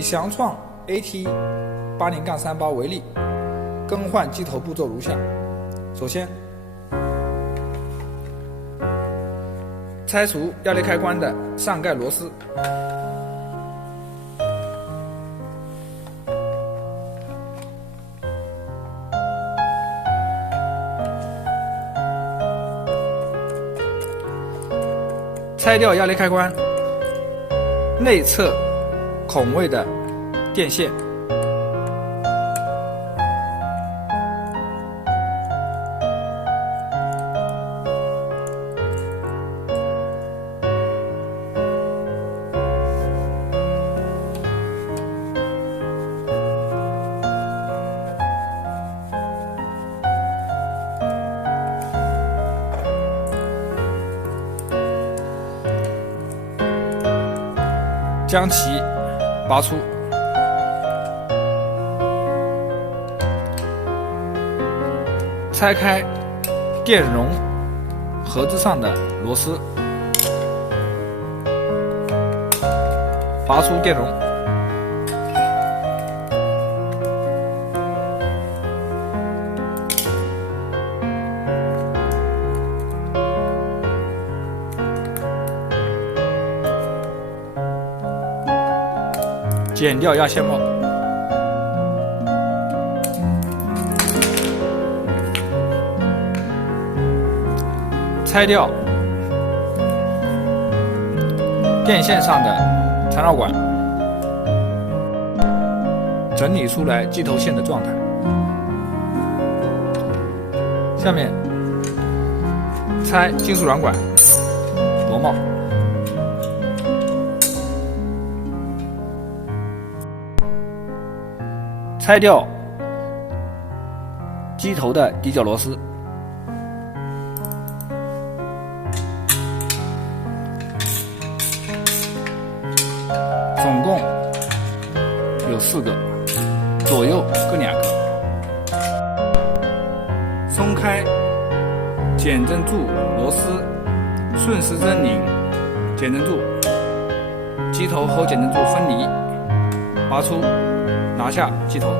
以翔创 AT80-38为例，更换机头步骤如下：首先，拆除压力开关的上盖螺丝，拆掉压力开关内侧孔位的电线，将其拔出，拆开电容盒子上的螺丝，拔出电容，剪掉压线帽，拆掉电线上的缠绕管，整理出来机头线的状态。下面拆金属软管螺帽，拆掉机头的底角螺丝，总共有4个，左右各2个。松开减震柱螺丝，顺时针拧减震柱，机头和减震柱分离，拔出，拿下机头。